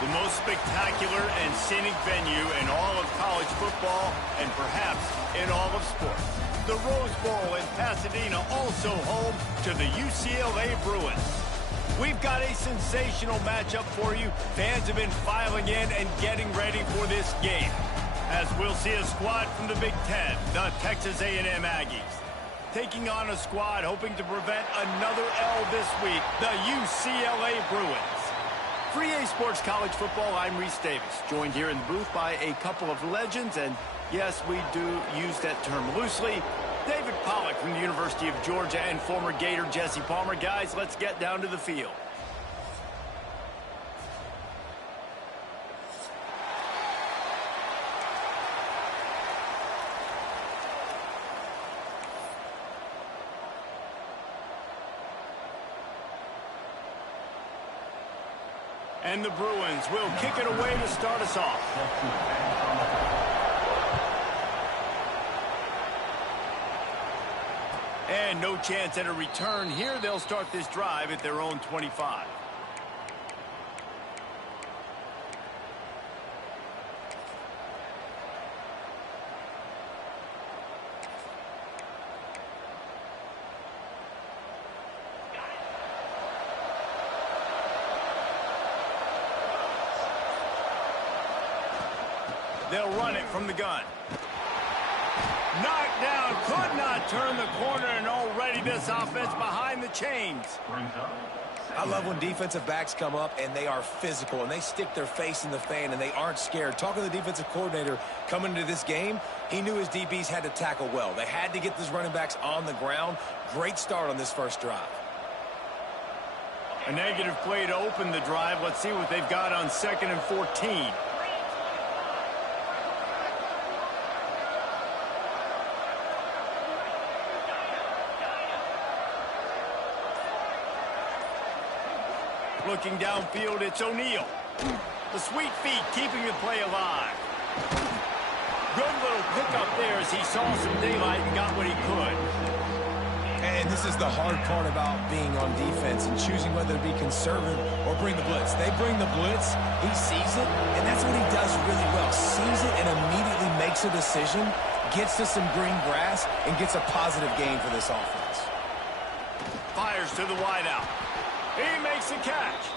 The most spectacular and scenic venue in all of college football and perhaps in all of sports. The Rose Bowl in Pasadena, also home to the UCLA Bruins. We've got a sensational matchup for you. Fans have been filing in and getting ready for this game, as we'll see a squad from the Big Ten, the Texas A&M Aggies, taking on a squad hoping to prevent another L this week, the UCLA Bruins. For EA Sports College Football, I'm Reese Davis, joined here in the booth by a couple of legends, and yes, we do use that term loosely. David Pollack from the University of Georgia and former Gator Jesse Palmer. Guys, let's get down to the field. And the Bruins will kick it away to start us off. And no chance at a return here. They'll start this drive at their own 25. They'll run it from the gun. Knocked down, could not turn the corner, and already this offense behind the chains. I love when defensive backs come up and they are physical and they stick their face in the fan and they aren't scared. Talking to the defensive coordinator coming into this game, he knew his DBs had to tackle well. They had to get these running backs on the ground. Great start on this first drive. A negative play to open the drive. Let's see what they've got on 2nd and 14. Looking downfield, it's O'Neal. The sweet feet keeping the play alive. Good little pickup there as he saw some daylight and got what he could. And this is the hard part about being on defense and choosing whether to be conservative or bring the blitz. They bring the blitz, he sees it, and that's what he does really well. Sees it and immediately makes a decision, gets to some green grass, and gets a positive gain for this offense. Fires to the wideout. He makes a catch.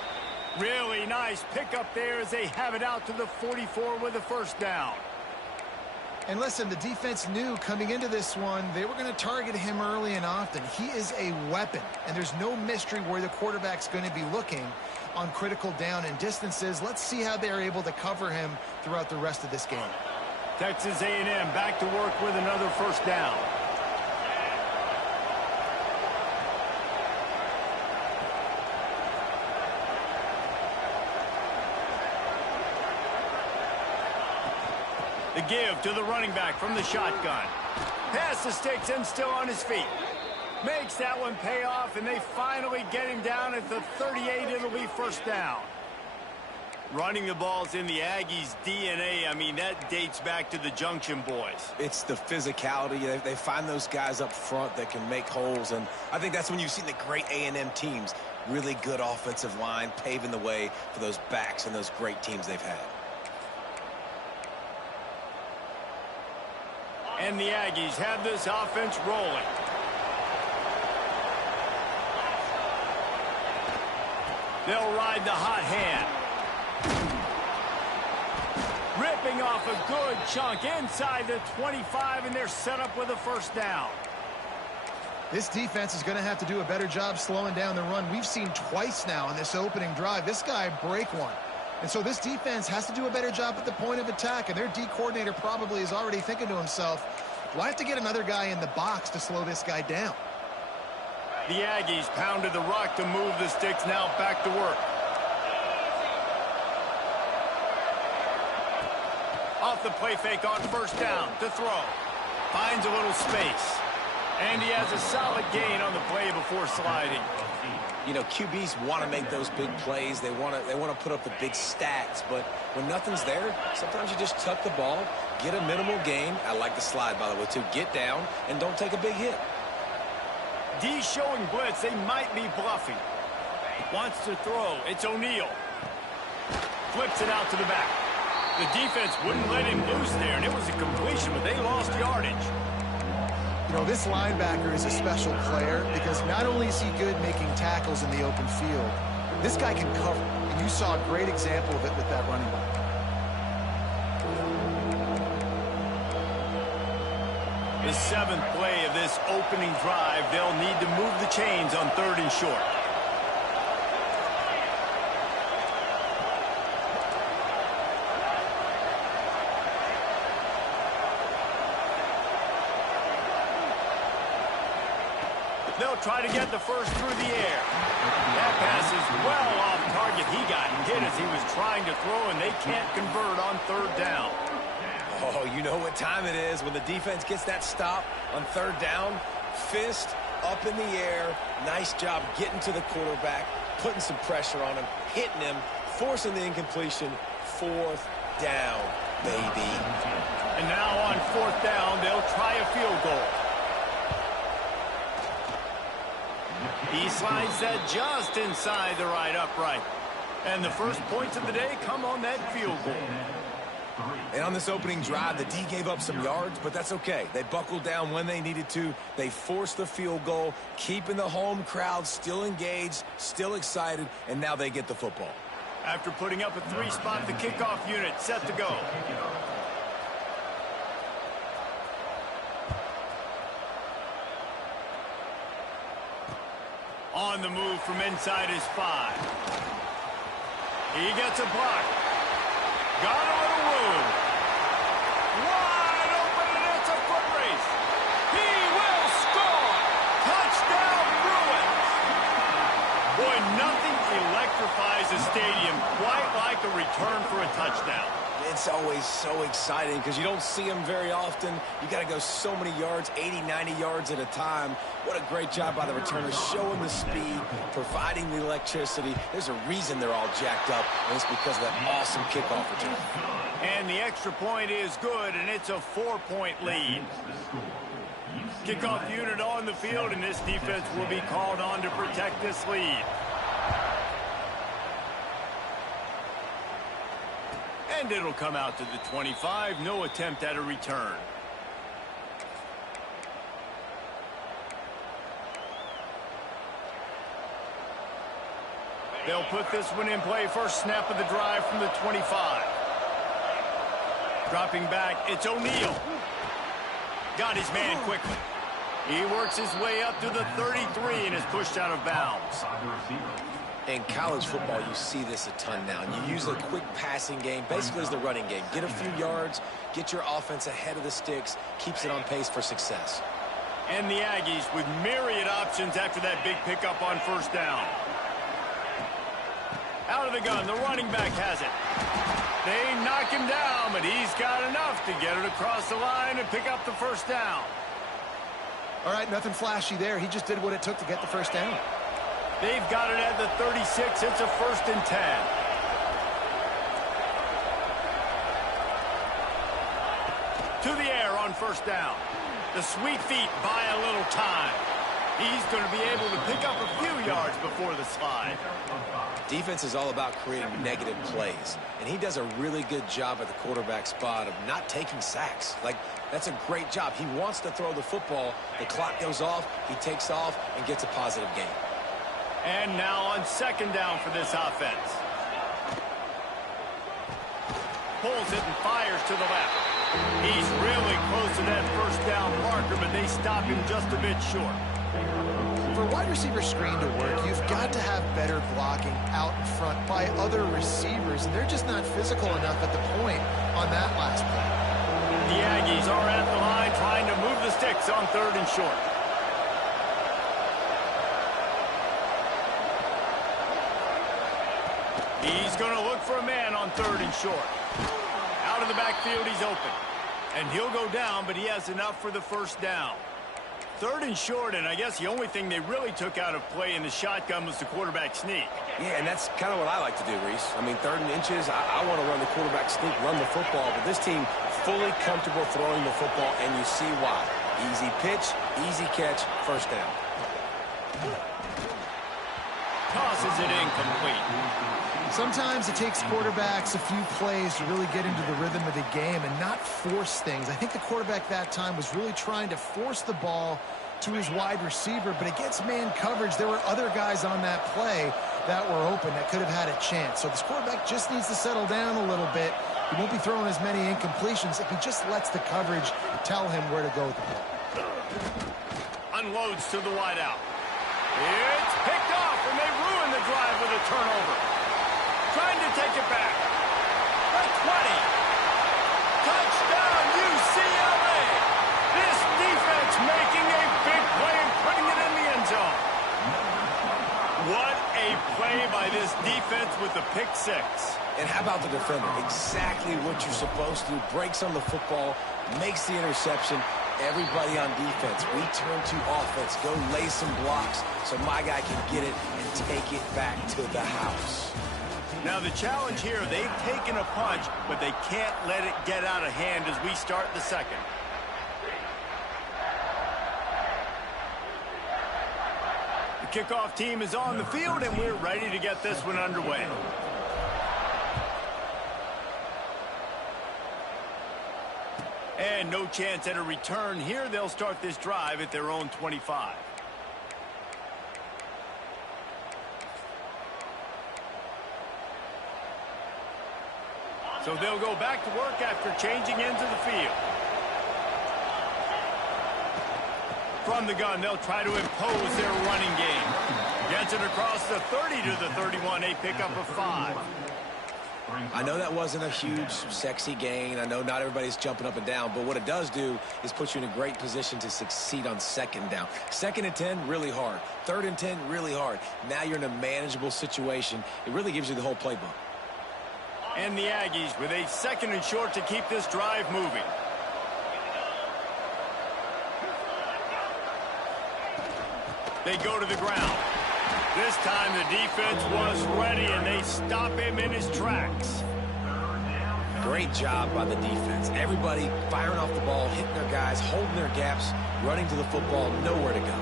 Really nice pickup there as they have it out to the 44 with a first down. And listen, the defense knew coming into this one, they were going to target him early and often. He is a weapon, and there's no mystery where the quarterback's going to be looking on critical down and distances. Let's see how they're able to cover him throughout the rest of this game. Texas A&M back to work with another first down. The give to the running back from the shotgun. Past the sticks and still on his feet. Makes that one pay off, and they finally get him down at the 38. It'll be first down. Running the ball's in the Aggies' DNA. I mean, that dates back to the Junction boys. It's the physicality. They find those guys up front that can make holes, and I think that's when you've seen the great A&M teams. Really good offensive line, paving the way for those backs and those great teams they've had. And the Aggies have this offense rolling. They'll ride the hot hand. Ripping off a good chunk inside the 25, and they're set up with a first down. This defense is going to have to do a better job slowing down the run. We've seen twice now in this opening drive. This guy break one. And so this defense has to do a better job at the point of attack, and their D coordinator probably is already thinking to himself, do I have to get another guy in the box to slow this guy down? The Aggies pounded the rock to move the sticks, now back to work. Off the play fake on first down to throw. Finds a little space. And he has a solid gain on the play before sliding. You know, QBs want to make those big plays. They want to put up the big stats. But when nothing's there, sometimes you just tuck the ball, get a minimal gain. I like the slide, by the way, too. Get down and don't take a big hit. D showing blitz. They might be bluffing. Wants to throw. It's O'Neal. flips it out to the back. The defense wouldn't let him loose there, and it was a completion, but they lost yardage. You know, this linebacker is a special player because not only is he good making tackles in the open field, this guy can cover. And you saw a great example of it with that running back. The 7th play of this opening drive, they'll need to move the chains on 3rd and short. They'll try to get the first through the air. That pass is well off target. He got hit as he was trying to throw, and they can't convert on 3rd down. Oh, you know what time it is when the defense gets that stop on 3rd down. Fist up in the air. Nice job getting to the quarterback, putting some pressure on him, hitting him, forcing the incompletion. 4th down, baby. And now on 4th down, they'll try a field goal. He slides that just inside the right upright. And the first points of the day come on that field goal. And on this opening drive, the D gave up some yards, but that's okay. They buckled down when they needed to. They forced the field goal, keeping the home crowd still engaged, still excited, and now they get the football. After putting up a 3-spot, the kickoff unit set to go. On the move from inside his 5. He gets a block. Got a little room. Wide open, and it's a foot race. He will score. Touchdown, Bruins. Boy, nothing electrifies a stadium quite like a return for a touchdown. It's always so exciting because you don't see them very often. You got to go so many yards, 80, 90 yards at a time. What a great job by the returners, showing the speed, providing the electricity. There's a reason they're all jacked up, and it's because of that awesome kickoff return. And the extra point is good, and it's a 4-point lead. Kickoff unit on the field, and this defense will be called on to protect this lead. And it'll come out to the 25. No attempt at a return. They'll put this one in play. First snap of the drive from the 25. Dropping back, it's O'Neal. Got his man quickly. He works his way up to the 33 and is pushed out of bounds. In college football, you see this a ton now. And you use a quick passing game, basically as the running game. Get a few yards, get your offense ahead of the sticks, keeps it on pace for success. And the Aggies with myriad options after that big pickup on 1st down. Out of the gun, the running back has it. They knock him down, but he's got enough to get it across the line and pick up the 1st down. All right, nothing flashy there. He just did what it took to get the 1st down. They've got it at the 36. It's a 1st and 10. To the air on 1st down. The sweet feet buy a little time. He's going to be able to pick up a few yards before the slide. Defense is all about creating negative plays, and he does a really good job at the quarterback spot of not taking sacks. Like, that's a great job. He wants to throw the football. The clock goes off. He takes off and gets a positive gain. And now on 2nd down for this offense. Pulls it and fires to the left. He's really close to that 1st down marker, but they stop him just a bit short. For a wide receiver screen to work, you've got to have better blocking out in front by other receivers, and they're just not physical enough at the point on that last play. The Aggies are at the line trying to move the sticks on 3rd and short. He's going to look for a man on 3rd and short. Out of the backfield, he's open. And he'll go down, but he has enough for the 1st down. 3rd and short, and I guess the only thing they really took out of play in the shotgun was the quarterback sneak. Yeah, and that's kind of what I like to do, Reese. I mean, 3rd and inches, I want to run the quarterback sneak, run the football, but this team fully comfortable throwing the football, and you see why. Easy pitch, easy catch, 1st down. Tosses it incomplete. Sometimes it takes quarterbacks a few plays to really get into the rhythm of the game and not force things. I think the quarterback that time was really trying to force the ball to his wide receiver, but against man coverage, there were other guys on that play that were open that could have had a chance. So this quarterback just needs to settle down a little bit. He won't be throwing as many incompletions if he just lets the coverage tell him where to go with the ball. Unloads to the wideout. It's picked off, and they ruin the drive with a turnover. Trying to take it back. The 20. Touchdown, UCLA. This defense making a big play and putting it in the end zone. What a play by this defense with the pick six. And how about the defender? Exactly what you're supposed to do. Breaks on the football, makes the interception. Everybody on defense, we turn to offense. Go lay some blocks so my guy can get it and take it back to the house. Now the challenge here, they've taken a punch, but they can't let it get out of hand as we start the second. The kickoff team is on the field, and we're ready to get this one underway. And no chance at a return here. They'll start this drive at their own 25. So they'll go back to work after changing into the field. From the gun, they'll try to impose their running game. Gets it across the 30 to the 31, a pickup of 5. I know that wasn't a huge, sexy gain. I know not everybody's jumping up and down, but what it does do is put you in a great position to succeed on second down. 2nd and 10, really hard. 3rd and 10, really hard. Now you're in a manageable situation. It really gives you the whole playbook. And the Aggies with a 2nd and short to keep this drive moving. They go to the ground. This time the defense was ready, and they stop him in his tracks. Great job by the defense. Everybody firing off the ball, hitting their guys, holding their gaps, running to the football, nowhere to go.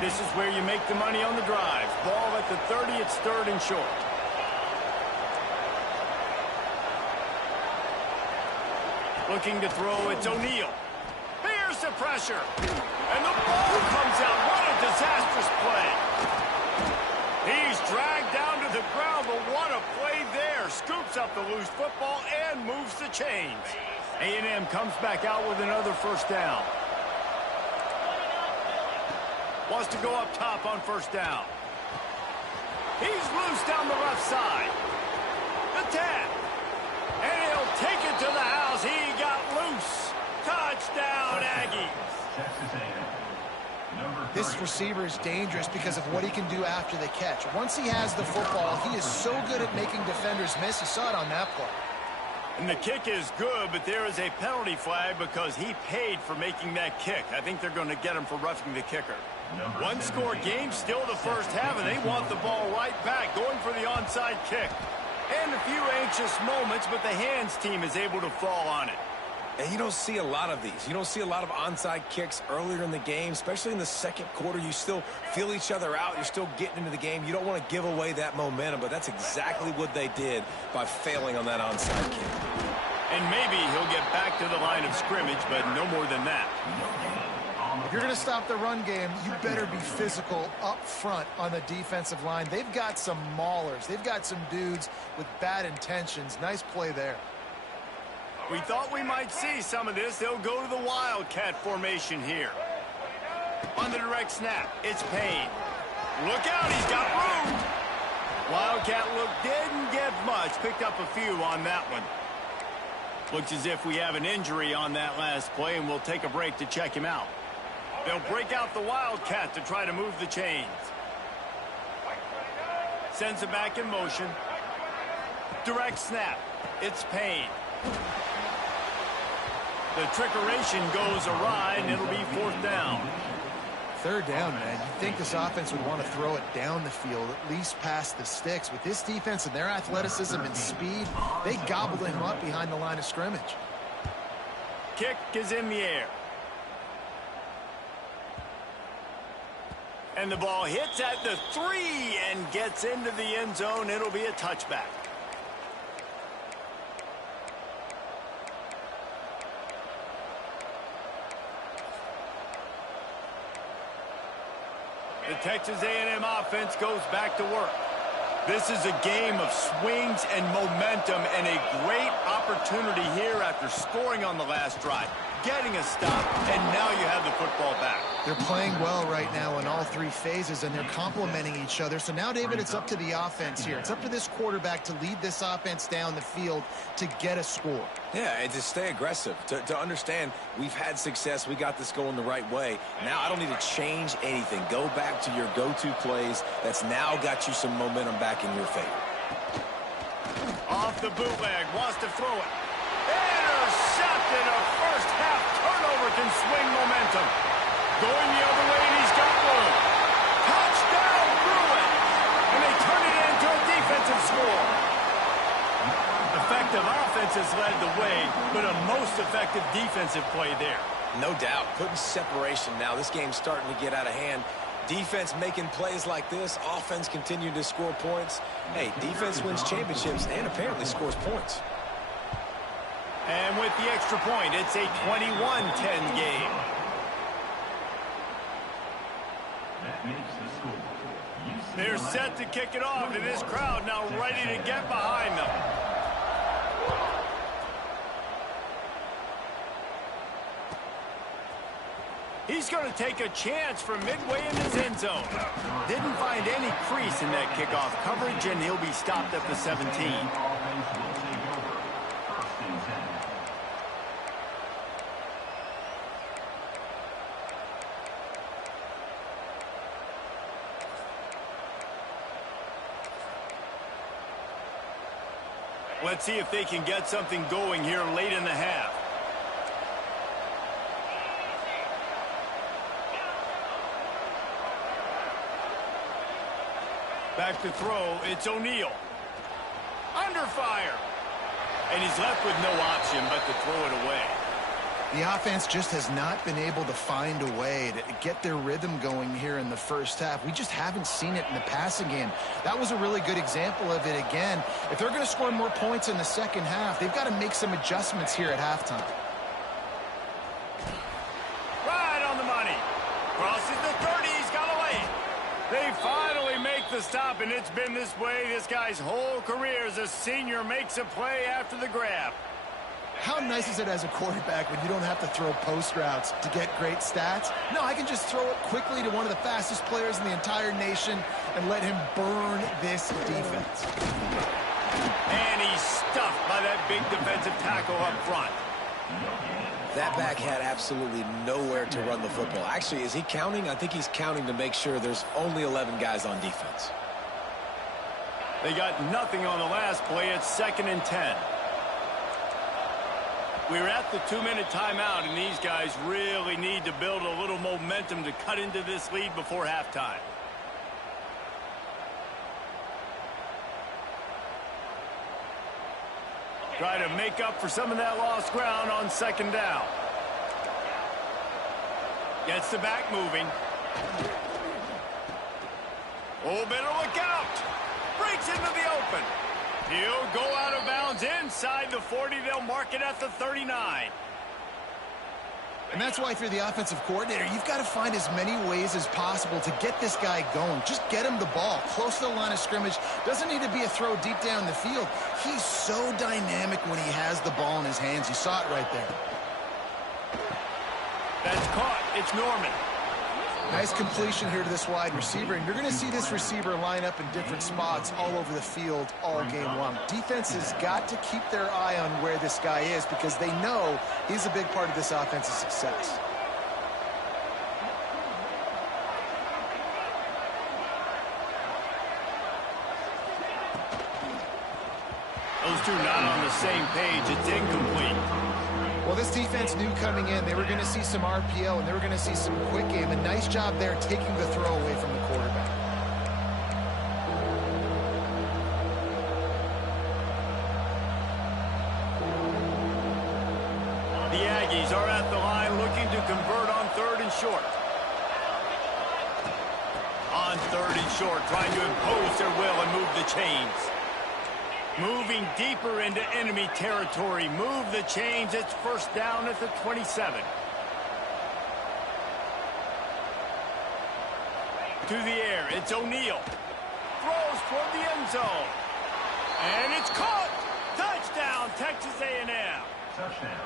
This is where you make the money on the drive. Ball at the 30, it's 3rd and short. Looking to throw, it's O'Neal. Here's the pressure. And the ball comes out. What a disastrous play. He's dragged down to the ground, but what a play there. Scoops up the loose football and moves the chains. A&M comes back out with another 1st down. Wants to go up top on 1st down. He's loose down the left side. The 10. And he'll take it to the house. He got loose. Touchdown, Aggies. This receiver is dangerous because of what he can do after the catch. Once he has the football, he is so good at making defenders miss. You saw it on that play. And the kick is good, but there is a penalty flag because he paid for making that kick. I think they're going to get him for roughing the kicker. One-score game, still the 1st half, and they want the ball right back, going for the onside kick. And a few anxious moments, but the hands team is able to fall on it. And you don't see a lot of these. You don't see a lot of onside kicks earlier in the game, especially in the 2nd quarter. You still feel each other out. You're still getting into the game. You don't want to give away that momentum, but that's exactly what they did by failing on that onside kick. And maybe he'll get back to the line of scrimmage, but no more than that. If you're going to stop the run game, you better be physical up front on the defensive line. They've got some maulers. They've got some dudes with bad intentions. Nice play there. We thought we might see some of this. They'll go to the Wildcat formation here. On the direct snap, it's Payne. Look out, he's got room. Wildcat look didn't get much. Picked up a few on that one. Looks as if we have an injury on that last play, and we'll take a break to check him out. They'll break out the Wildcat to try to move the chains. Sends it back in motion. Direct snap. It's Payne. The trickeration goes awry, and it'll be 4th down. 3rd down, man. You'd think this offense would want to throw it down the field, at least past the sticks. With this defense and their athleticism and speed, they gobbled him up behind the line of scrimmage. Kick is in the air. And the ball hits at the 3 and gets into the end zone. It'll be a touchback. The Texas A&M offense goes back to work. This is a game of swings and momentum and a great opportunity here after scoring on the last drive, getting a stop, and now you have the football back. They're playing well right now in all three phases, and they're complementing each other. So now, David, it's up to the offense here. It's up to this quarterback to lead this offense down the field to get a score. Yeah, and to stay aggressive, to understand we've had success, we got this going the right way. Now I don't need to change anything. Go back to your go-to plays. That's now got you some momentum back in your favor. Off the bootleg, wants to throw it. Intercepted. A first half turnover can swing momentum. Going the other way, and he's got room. Touchdown, Bruins! And they turn it into a defensive score. Effective offense has led the way, but a most effective defensive play there. No doubt. Putting separation now. This game's starting to get out of hand. Defense making plays like this. Offense continuing to score points. Hey, defense wins championships and apparently scores points. And with the extra point, it's a 21-10 game. They're set to kick it off, and this crowd now ready to get behind them. He's going to take a chance from midway in his end zone. Didn't find any crease in that kickoff coverage, and he'll be stopped at the 17. Let's see if they can get something going here late in the half. Back to throw, it's O'Neal. Under fire. And he's left with no option but to throw it away. The offense just has not been able to find a way to get their rhythm going here in the first half. We just haven't seen it in the passing game. That was a really good example of it again. If they're going to score more points in the second half, they've got to make some adjustments here at halftime. Right on the money. Crosses the 30, he's got away. They finally make the stop, and it's been this way this guy's whole career as a senior makes a play after the grab. How nice is it as a quarterback when you don't have to throw post routes to get great stats? No, I can just throw it quickly to one of the fastest players in the entire nation and let him burn this defense. And he's stuffed by that big defensive tackle up front. That back had absolutely nowhere to run the football. Actually, is he counting? I think he's counting to make sure there's only 11 guys on defense. They got nothing on the last play. It's 2nd and 10. We're at the 2-minute timeout, and these guys really need to build a little momentum to cut into this lead before halftime. Try to make up for some of that lost ground on 2nd down. Gets the back moving. Oh, better look out. Breaks into the open. He'll go out of bounds inside the 40. They'll mark it at the 39. And that's why if you're the offensive coordinator, you've got to find as many ways as possible to get this guy going. Just get him the ball close to the line of scrimmage. Doesn't need to be a throw deep down the field. He's so dynamic when he has the ball in his hands. You saw it right there. That's caught. It's Norman. Nice completion here to this wide receiver, and you're going to see this receiver line up in different spots all over the field all game long. Defense has got to keep their eye on where this guy is because they know he's a big part of this offense's success. Those two not on the same page. It's incomplete. Well, this defense knew coming in they were going to see some RPO and they were going to see some quick game. A nice job there taking the throw away from the quarterback. The Aggies are at the line looking to convert on 3rd and short. Third and short, trying to impose their will and move the chains. Moving deeper into enemy territory. Move the chains. It's first down at the 27. To the air, it's O'Neal. Throws toward the end zone. And it's caught. Touchdown, Texas A&M. Touchdown.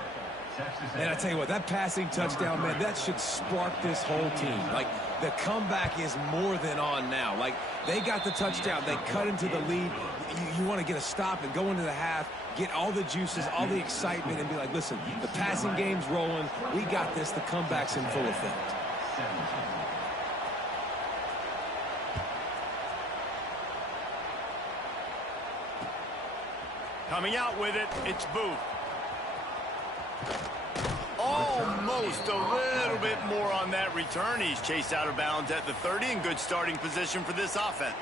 And I tell you what, that passing touchdown, man, that should spark this whole team. Like, the comeback is more than on now. Like, they got the touchdown. They cut into the lead. You want to get a stop and go into the half, get all the juices, all the excitement, and be like, listen, the passing game's rolling. We got this. The comeback's in full effect. Coming out with it, it's Booth. Almost a little bit more on that return. He's chased out of bounds at the 30 in good starting position for this offense.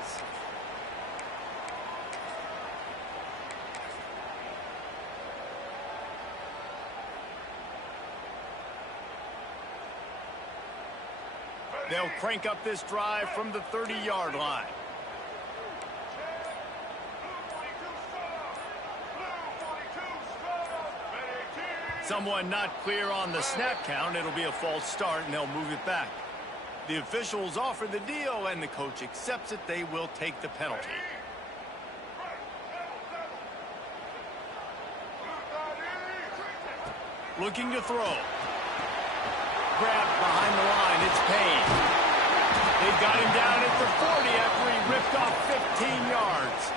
They'll crank up this drive from the 30-yard line. Someone not clear on the snap count. It'll be a false start, and they'll move it back. The officials offer the deal, and the coach accepts it. They will take the penalty. Looking to throw. Grabbed behind the line. It's Payne. They've got him down at the 40 after he ripped off 15 yards.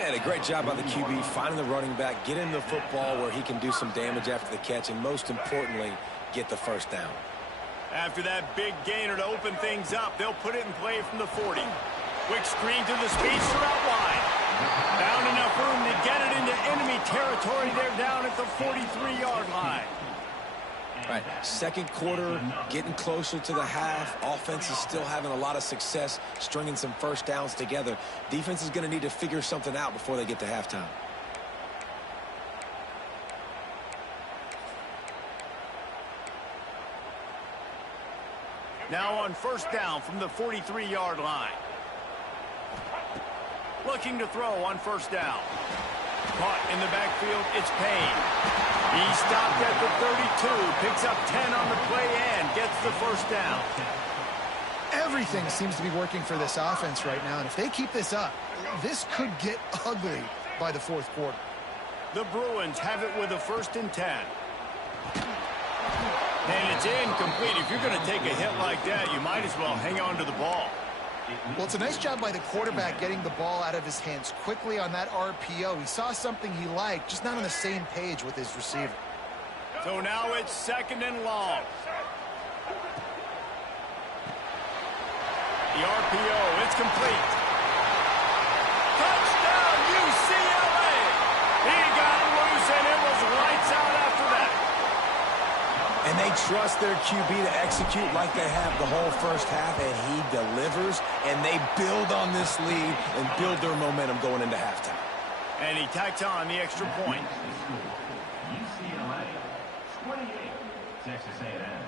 And a great job by the QB finding the running back, getting the football where he can do some damage after the catch, and most importantly, get the first down. After that big gainer to open things up, they'll put it in play from the 40. Quick screen to the speedster out wide. Found enough room to get it into enemy territory. They're down at the 43-yard line. Right, second quarter, getting closer to the half. Offense is still having a lot of success stringing some first downs together. Defense is going to need to figure something out before they get to halftime. Now on first down from the 43-yard line. Looking to throw on first down. Caught in the backfield, it's Payne. He stopped at the 32, picks up 10 on the play and gets the first down. Everything seems to be working for this offense right now, and if they keep this up, this could get ugly by the fourth quarter. The Bruins have it with a 1st and 10. And it's incomplete. If you're going to take a hit like that, you might as well hang on to the ball. Well, it's a nice job by the quarterback getting the ball out of his hands quickly on that RPO. He saw something he liked, just not on the same page with his receiver. So now it's 2nd and long. The RPO, it's complete. Touchdown, UCLA! He got loose, and it was lights out after that. And they trust their QB to execute like they have the whole first half, and he delivers, and they build on this lead and build their momentum going into halftime. And he tacks on the extra point. UCLA 28, Texas A&M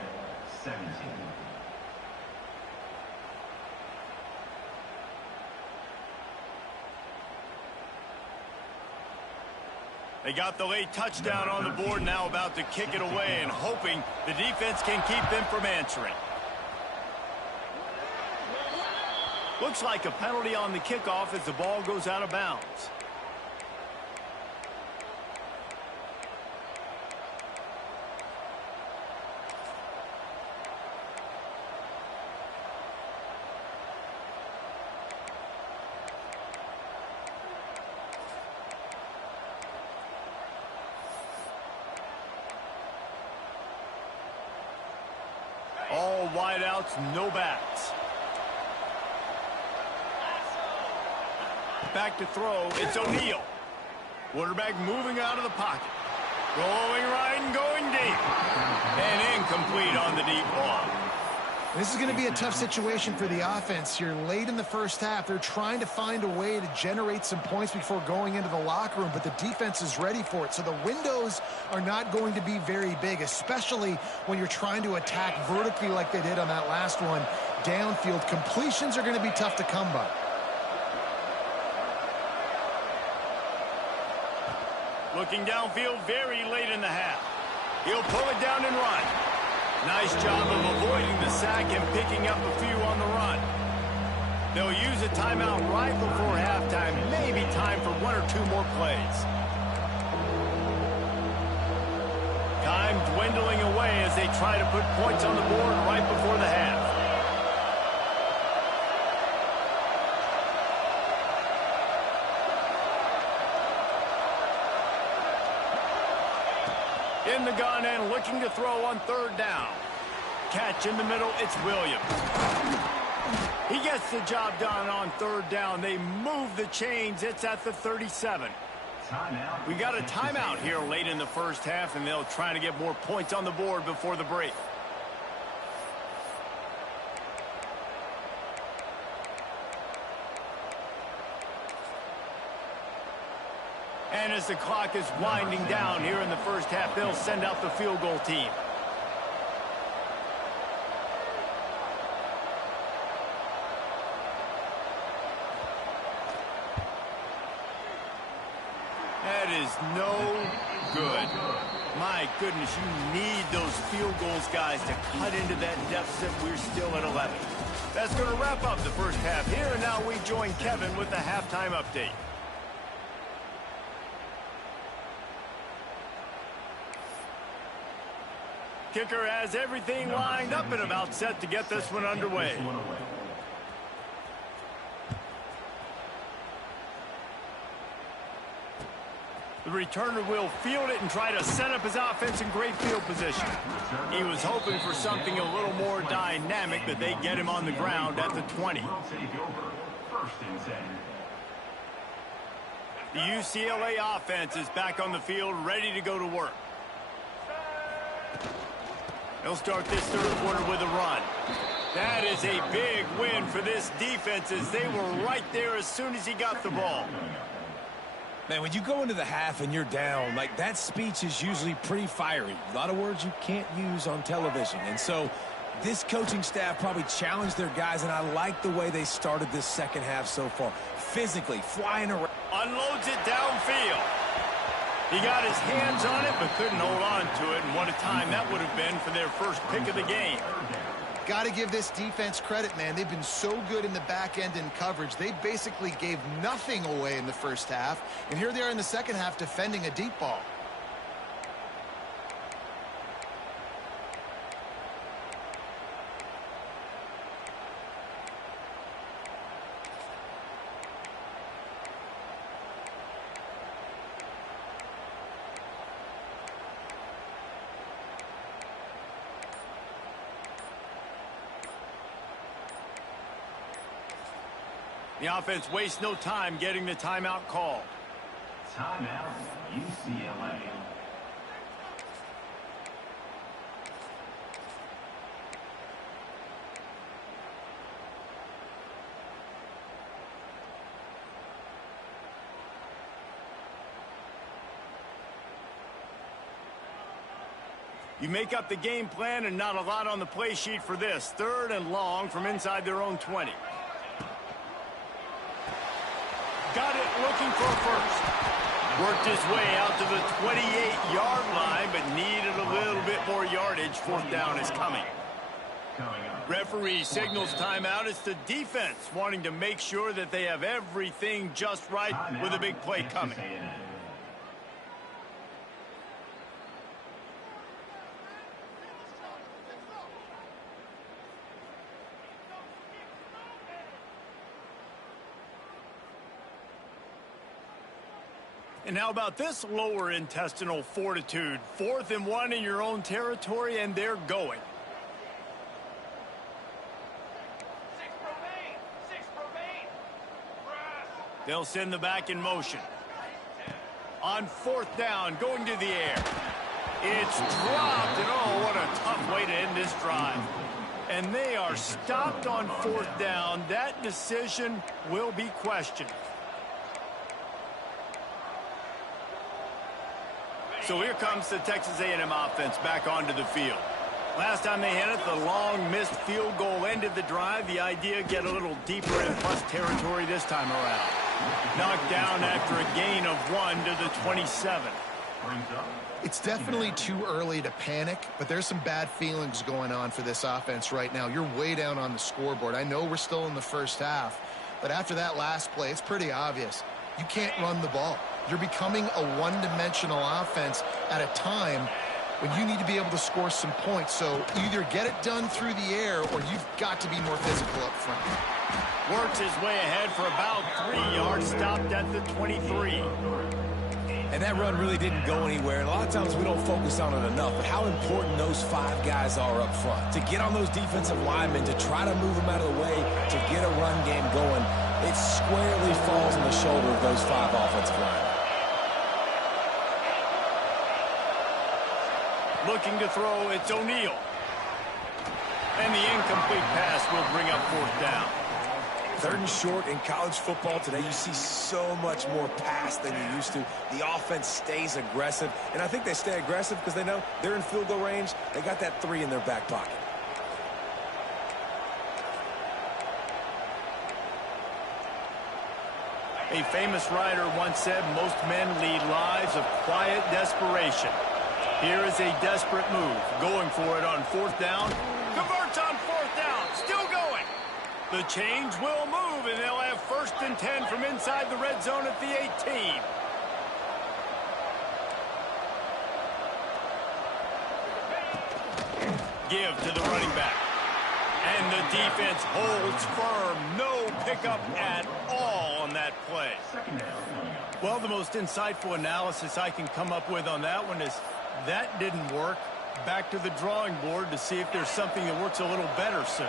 17. They got the late touchdown on the board, now about to kick it away and hoping the defense can keep them from answering. Looks like a penalty on the kickoff as the ball goes out of bounds. All wideouts, no backs. Back to throw, it's O'Neal. Quarterback moving out of the pocket. Going right and going deep. And incomplete on the deep ball. This is going to be a tough situation for the offense here. Late in the first half, they're trying to find a way to generate some points before going into the locker room, but the defense is ready for it. So the windows are not going to be very big, especially when you're trying to attack vertically like they did on that last one. downfield. Completions are going to be tough to come by. Looking downfield very late in the half. He'll pull it down and run. Nice job of avoiding the sack and picking up a few on the run. They'll use a timeout right before halftime. Maybe time for one or two more plays. Time dwindling away as they try to put points on the board right before the half. In the gun and looking to throw on third down. Catch in the middle, it's Williams. He gets the job done on third down. They move the chains. It's at the 37. We got a timeout here late in the first half, and they'll try to get more points on the board before the break. And as the clock is winding down here in the first half, they'll send out the field goal team. That is no good. My goodness, you need those field goals, guys, to cut into that deficit. We're still at 11. That's going to wrap up the first half here, and now we join Kevin with the halftime update. Kicker has everything lined up and about set to get this one underway. The returner will field it and try to set up his offense in great field position. He was hoping for something a little more dynamic, but they get him on the ground at the 20. The UCLA offense is back on the field, ready to go to work. They'll start this third quarter with a run. That is a big win for this defense as they were right there as soon as he got the ball. Man, when you go into the half and you're down, like, that speech is usually pretty fiery. A lot of words you can't use on television. And so this coaching staff probably challenged their guys, and I like the way they started this second half so far. Physically, flying around. Unloads it downfield. He got his hands on it, but couldn't hold on to it, and what a time that would have been for their first pick of the game. Got to give this defense credit, man. They've been so good in the back end in coverage. They basically gave nothing away in the first half, and here they are in the second half defending a deep ball. The offense wastes no time getting the timeout called. Timeout, UCLA. You make up the game plan and not a lot on the play sheet for this. Third and long from inside their own 20. Got it looking for a first. Worked his way out to the 28-yard line, but needed a little bit more yardage. Fourth down is coming. Referee signals timeout. It's the defense wanting to make sure that they have everything just right with a big play coming. And how about this lower intestinal fortitude? 4th and 1 in your own territory, and they're going. They'll send the back in motion. On 4th down, going to the air. It's dropped, and oh, what a tough way to end this drive. And they are stopped on 4th down. That decision will be questioned. So here comes the Texas A&M offense back onto the field. Last time they had it, the long missed field goal ended the drive. The idea, get a little deeper in plus territory this time around. Knocked down after a gain of 1 to the 27. It's definitely too early to panic, but there's some bad feelings going on for this offense right now. You're way down on the scoreboard. I know we're still in the first half, but after that last play, it's pretty obvious. You can't run the ball. You're becoming a one-dimensional offense at a time when you need to be able to score some points. So either get it done through the air or you've got to be more physical up front. Works his way ahead for about 3 yards, stopped at the 23. And that run really didn't go anywhere. And a lot of times we don't focus on it enough, but how important those 5 guys are up front. To get on those defensive linemen, to try to move them out of the way, to get a run game going, it squarely falls on the shoulder of those 5 offensive linemen. Looking to throw, it's O'Neal. And the incomplete pass will bring up 4th down. 3rd and short in college football today. You see so much more pass than you used to. The offense stays aggressive, and I think they stay aggressive because they know they're in field goal range. They got that 3 in their back pocket. A famous writer once said, most men lead lives of quiet desperation. Here is a desperate move. Going for it on 4th down. Converts on 4th down. Still going. The change will move, and they'll have 1st and 10 from inside the red zone at the 18. Give to the running back. And the defense holds firm. No pickup at all on that play. Well, the most insightful analysis I can come up with on that one is that didn't work. Back to the drawing board to see if there's something that works a little better soon.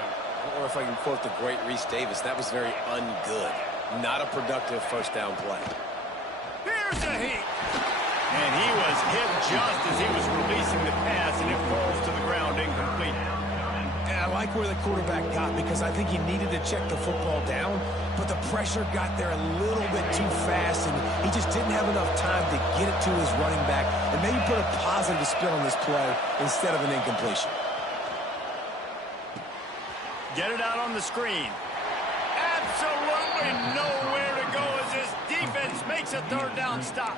Or if I can quote the great Reese Davis, that was very ungood. Not a productive 1st down play. Here's a heat. And he was hit just as he was releasing the pass, and it falls to the ground incomplete. And I like where the quarterback got because I think he needed to check the football down, but the pressure got there a little bit too fast, and he just didn't have enough time to get it to his running back and maybe put a positive spin on this play instead of an incompletion. Get it out on the screen. Absolutely nowhere to go as this defense makes a 3rd down stop.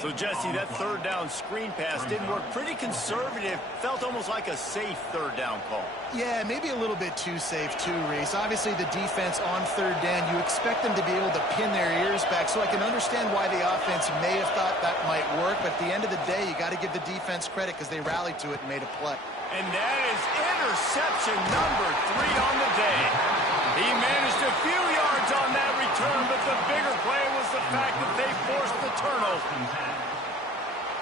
So, Jesse, that 3rd down screen pass didn't work. Pretty conservative. Felt almost like a safe 3rd down call. Yeah, maybe a little bit too safe too, Reese. Obviously, the defense on 3rd down, you expect them to be able to pin their ears back, so I can understand why the offense may have thought that might work, but at the end of the day, you got to give the defense credit because they rallied to it and made a play. And that is interception number 3 on the day. He managed a few yards on that return, but the bigger play was the fact that they forced the turnover.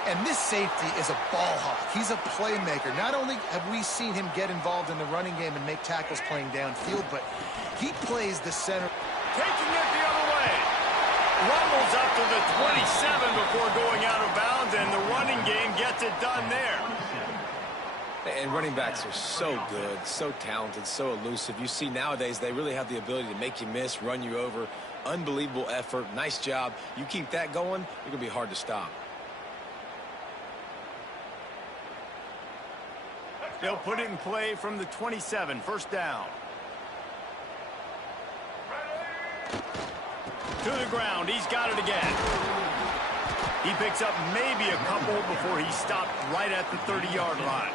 And this safety is a ball hawk. He's a playmaker. Not only have we seen him get involved in the running game and make tackles playing downfield, but he plays the center. Taking it the other way. Rumbles up to the 27 before going out of bounds, and the running game gets it done there. And running backs are so good, so talented, so elusive. You see nowadays they really have the ability to make you miss, run you over. Unbelievable effort. Nice job. You keep that going, you're going to be hard to stop. They'll put it in play from the 27, 1st down. To the ground, he's got it again. He picks up maybe a couple before he stopped right at the 30-yard line.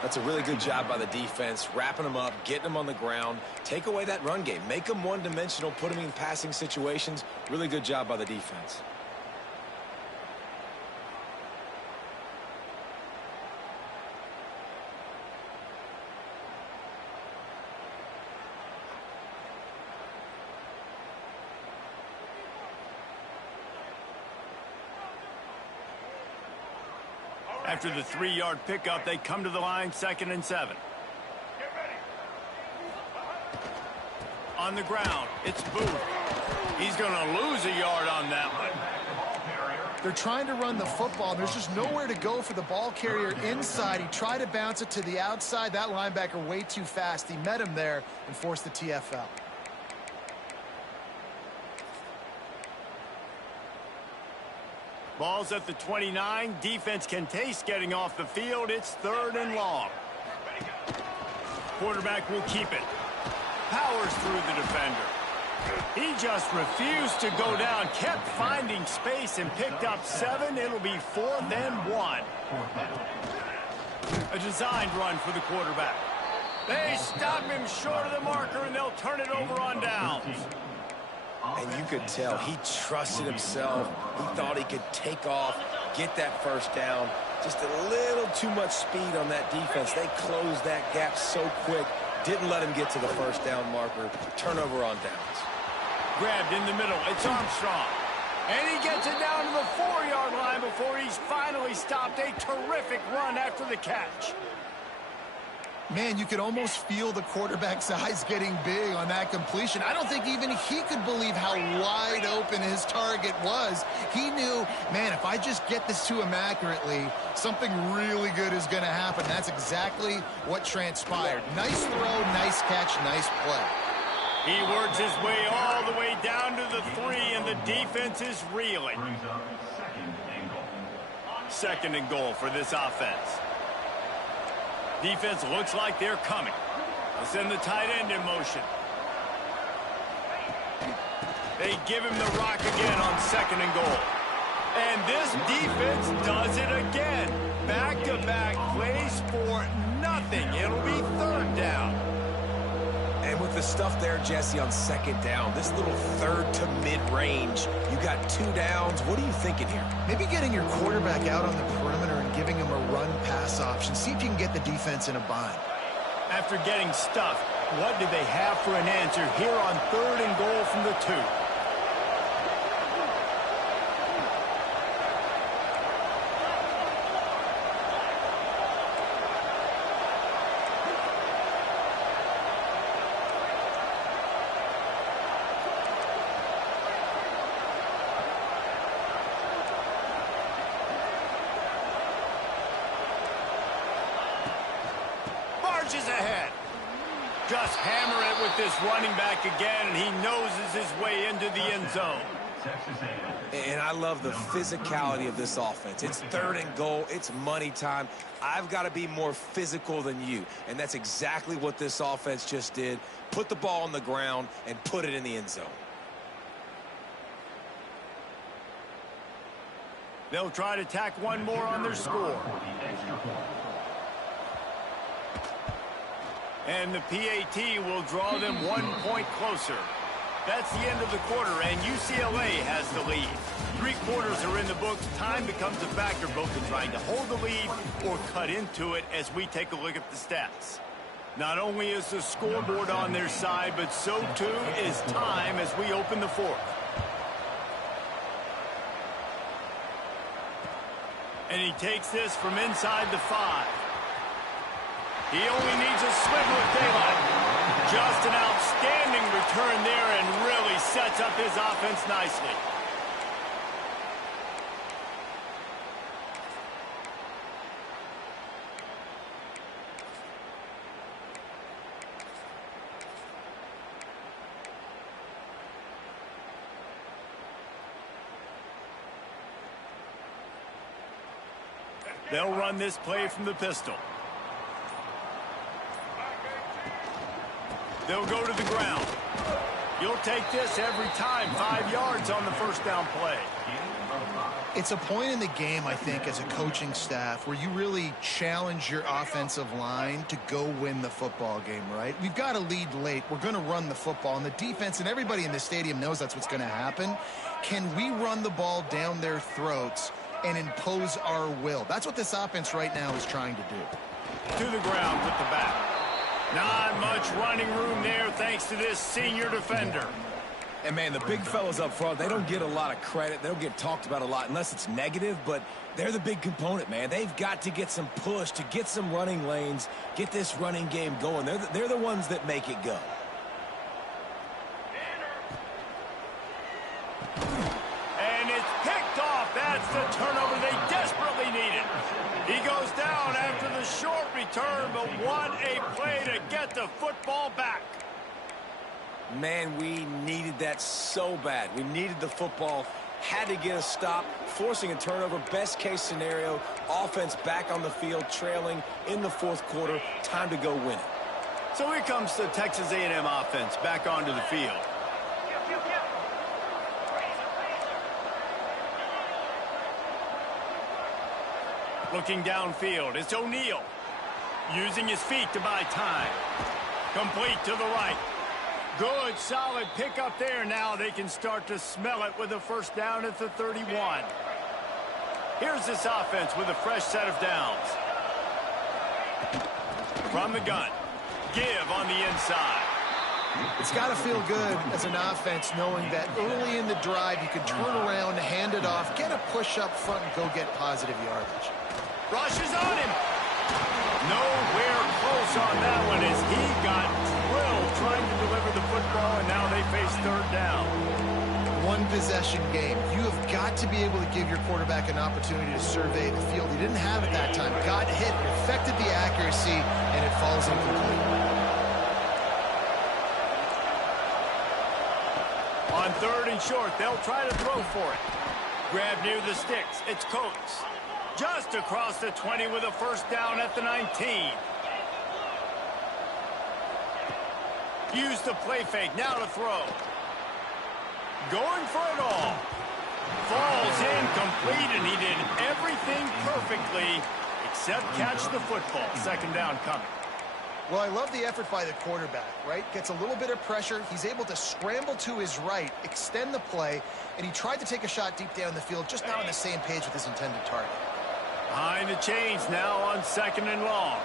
That's a really good job by the defense, wrapping them up, getting them on the ground. Take away that run game. Make them one-dimensional, put them in passing situations. Really good job by the defense. After the 3-yard pickup, they come to the line, 2nd and 7. On the ground, it's Booth. He's going to lose a yard on that one. They're trying to run the football, and there's just nowhere to go for the ball carrier inside. He tried to bounce it to the outside. That linebacker way too fast. He met him there and forced the TFL. Ball's at the 29. Defense can taste getting off the field. It's 3rd and long. Quarterback will keep it. Powers through the defender. He just refused to go down, kept finding space and picked up 7. It'll be 4th and 1. A designed run for the quarterback. They stop him short of the marker, and they'll turn it over on downs. And you could tell he trusted himself. He thought he could take off, get that first down. Just a little too much speed on that defense. They closed that gap so quick. Didn't let him get to the first down marker. Turnover on downs. Grabbed in the middle. It's Armstrong. And he gets it down to the 4-yard line before he's finally stopped. A terrific run after the catch. Man, you could almost feel the quarterback's eyes getting big on that completion. I don't think even he could believe how wide open his target was. He knew, man, if I just get this to him accurately, something really good is going to happen. That's exactly what transpired. Nice throw, nice catch, nice play. He works his way all the way down to the 3, and the defense is reeling. 2nd and goal for this offense. Defense looks like they're coming. They'll send the tight end in motion. They give him the rock again on 2nd and goal. And this defense does it again. Back-to-back plays for nothing. It'll be 3rd down. And with the stuff there, Jesse, on 2nd down, this little 3rd to mid-range, you got 2 downs. What are you thinking here? Maybe getting your quarterback out on the perimeter and giving him a run-pass option. See if you can get the defense in a bind. After getting stuffed, what do they have for an answer here on 3rd and goal from the 2? Marches ahead. Just hammer it with this running back again, and he noses his way into the end zone. And I love the physicality of this offense. It's 3rd and goal. It's money time. I've got to be more physical than you. And that's exactly what this offense just did. Put the ball on the ground and put it in the end zone. They'll try to tack one more on their score. And the PAT will draw them 1 point closer. That's the end of the quarter, and UCLA has the lead. 3 quarters are in the books. Time becomes a factor, both in trying to hold the lead or cut into it as we take a look at the stats. Not only is the scoreboard on their side, but so too is time as we open the 4th. And he takes this from inside the 5. He only needs a sliver of daylight. Just an outstanding return there and really sets up his offense nicely. They'll run this play from the pistol. They'll go to the ground. You'll take this every time. 5 yards on the first down play. It's a point in the game, I think, as a coaching staff where you really challenge your offensive line to go win the football game, right? We've got a lead late. We're going to run the football, and the defense and everybody in the stadium knows that's what's going to happen. Can we run the ball down their throats and impose our will? That's what this offense right now is trying to do. To the ground with the back. Not much running room there thanks to this senior defender. And, man, the big fellas up front, they don't get a lot of credit. They don't get talked about a lot unless it's negative, but they're the big component, man. They've got to get some push, to get some running lanes, get this running game going. They're the ones that make it go. And it's picked off. That's the turnover they desperately needed. He goes down after the short return, but what a play to get the football back. Man, we needed that so bad. We needed the football had to get a stop, forcing a turnover. Best case scenario, offense back on the field, trailing in the fourth quarter. Time to go win it. So here comes the Texas A&M offense back onto the field. Looking downfield, it's O'Neal. Using his feet to buy time. Complete to the right. Good, solid pickup there. Now they can start to smell it with a first down at the 31. Here's this offense with a fresh set of downs. From the gun. Give on the inside. It's got to feel good as an offense knowing that early in the drive you can turn around, hand it off, get a push up front, and go get positive yardage. Rushes on him. Nowhere close on that one as he got drilled trying to deliver the football, and now they face third down. One possession game. You have got to be able to give your quarterback an opportunity to survey the field. He didn't have it that time. Got hit, affected the accuracy, and it falls incomplete. On third and short, they'll try to throw for it. Grab near the sticks. It's Coates. Just across the 20 with a first down at the 19. Use the play fake. Now to throw. Going for it all. Falls incomplete, and he did everything perfectly except catch the football. Second down coming. Well, I love the effort by the quarterback, right? Gets a little bit of pressure. He's able to scramble to his right, extend the play, and he tried to take a shot deep down the field, just not on the same page with his intended target. Behind the chains now on second and long.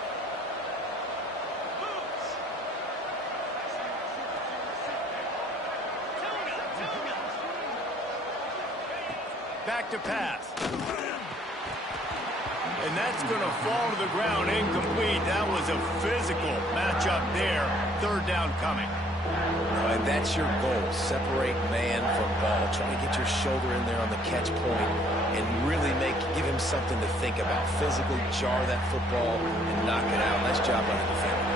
Back to pass. And that's going to fall to the ground incomplete. That was a physical matchup there. Third down coming. And that's your goal. Separate man from ball. Try to get your shoulder in there on the catch point and really give him something to think about. Physically jar that football and knock it out. Nice job by the defender.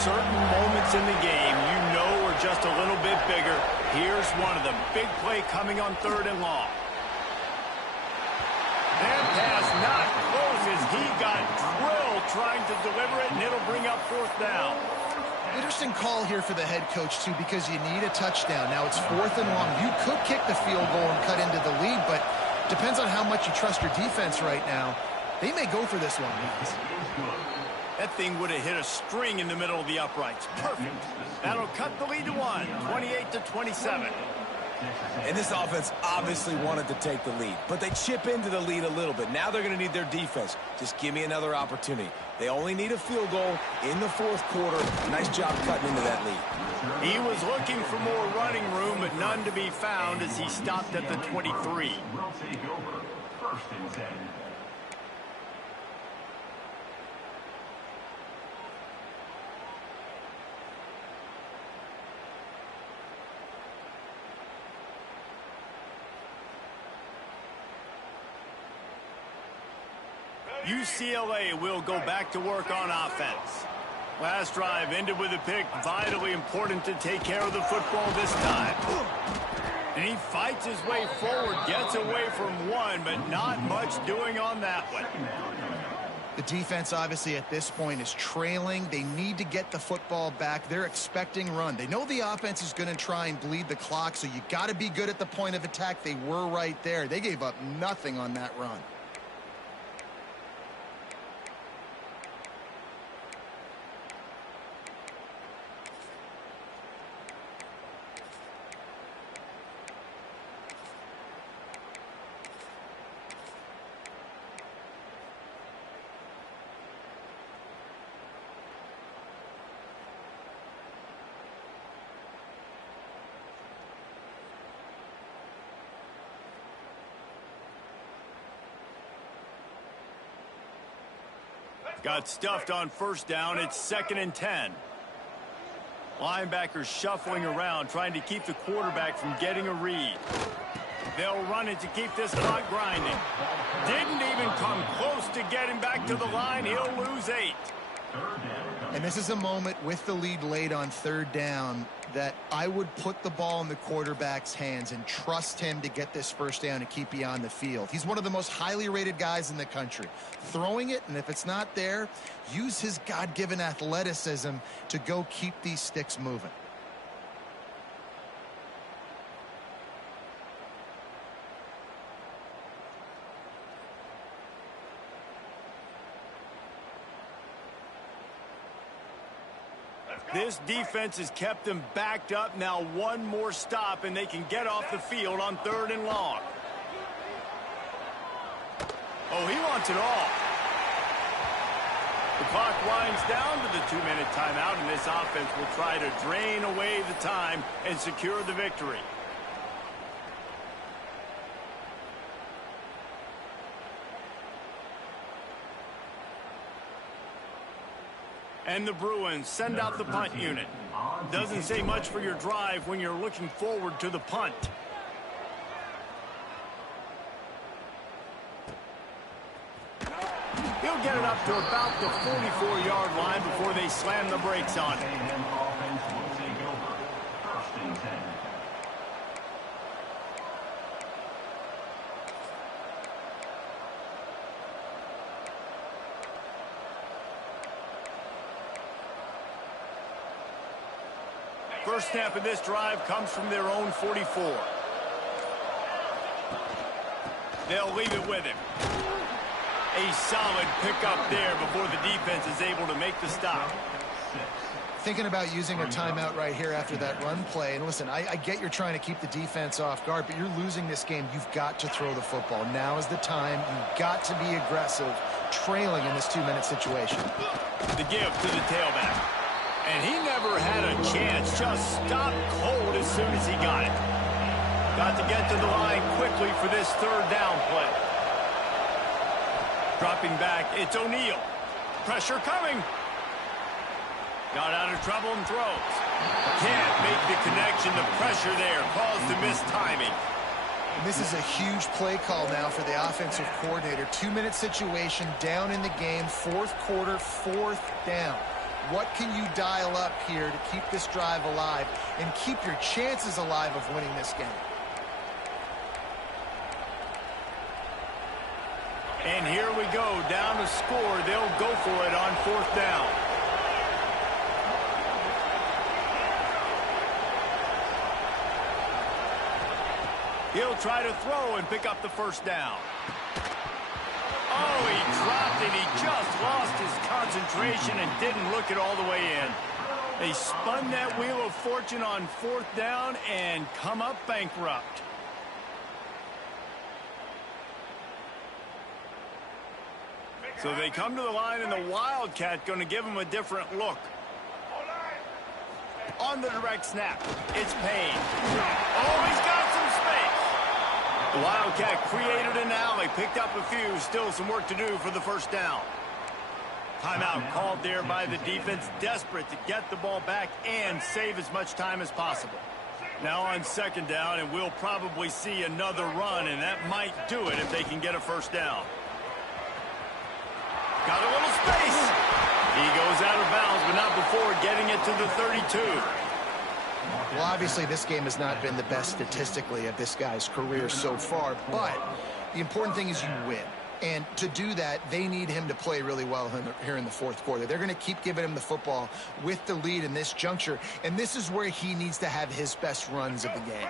Certain moments in the game you know are just a little bit bigger. Here's one of them. Big play coming on third and long. That pass not close as he got drilled trying to deliver it, and it'll bring up fourth down. Interesting call here for the head coach, too, because you need a touchdown. Now it's fourth and long. You could kick the field goal and cut into the lead, but depends on how much you trust your defense right now. They may go for this one, guys. That thing would have hit a string in the middle of the uprights. Perfect. That'll cut the lead to 28-27. And this offense obviously wanted to take the lead, but they chip into the lead a little bit. Now they're going to need their defense. Just give me another opportunity. They only need a field goal in the fourth quarter. Nice job cutting into that lead. He was looking for more running room, but none to be found as he stopped at the 23. Will take over. First and 10. UCLA will go back to work on offense. Last drive ended with a pick. Vitally important to take care of the football this time. And he fights his way forward, gets away from one, but not much doing on that one. The defense, obviously, at this point is trailing. They need to get the football back. They're expecting run. They know the offense is going to try and bleed the clock, so you got to be good at the point of attack. They were right there. They gave up nothing on that run. Got stuffed on first down. It's second and 10. Linebackers shuffling around, trying to keep the quarterback from getting a read. They'll run it to keep this clock grinding. Didn't even come close to getting back to the line. He'll lose 8. And this is a moment with the lead late on third down. that I would put the ball in the quarterback's hands and trust him to get this first down and keep you on the field. He's one of the most highly rated guys in the country. Throwing it, and if it's not there, use his God-given athleticism to go keep these sticks moving. This defense has kept them backed up. Now one more stop, and they can get off the field on 3rd and long. Oh, he wants it all. The clock winds down to the 2-minute timeout, and this offense will try to drain away the time and secure the victory. And the Bruins send out the punt unit. Doesn't say much for your drive when you're looking forward to the punt. He'll get it up to about the 44-yard line before they slam the brakes on it. First snap of this drive comes from their own 44. They'll leave it with him. A solid pickup there before the defense is able to make the stop. Thinking about using a timeout right here after that run play. And listen, I get you're trying to keep the defense off guard, but you're losing this game. You've got to throw the football. Now is the time. You've got to be aggressive, trailing in this 2-minute situation. The give to the tailback. And he never had a chance. Just stopped cold as soon as he got it. Got to get to the line quickly for this 3rd down play. Dropping back, it's O'Neal. Pressure coming. Got out of trouble and throws. Can't make the connection. The pressure there caused the missed timing. And this is a huge play call now for the offensive coordinator. 2-minute situation, down in the game, 4th quarter, 4th down. What can you dial up here to keep this drive alive and keep your chances alive of winning this game? And here we go, down to score. They'll go for it on 4th down. He'll try to throw and pick up the first down. Oh, he dropped it. He just lost his concentration and didn't look it all the way in. They spun that wheel of fortune on 4th down and come up bankrupt. So they come to the line, and the Wildcat going to give them a different look. On the direct snap, it's Payne. Oh, he's got some space. The Wildcat created an alley, picked up a few, still some work to do for the first down. Timeout called there by the defense, desperate to get the ball back and save as much time as possible. Now on 2nd down, and we'll probably see another run, and that might do it if they can get a first down. Got a little space. He goes out of bounds, but not before getting it to the 32. Well, obviously, this game has not been the best statistically of this guy's career so far, but the important thing is you win. And to do that, they need him to play really well here in the 4th quarter. They're going to keep giving him the football with the lead in this juncture, and this is where he needs to have his best runs of the game.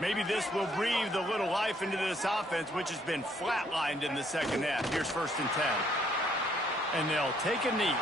Maybe this will breathe a little life into this offense, which has been flatlined in the 2nd half. Here's 1st and 10. And they'll take a knee.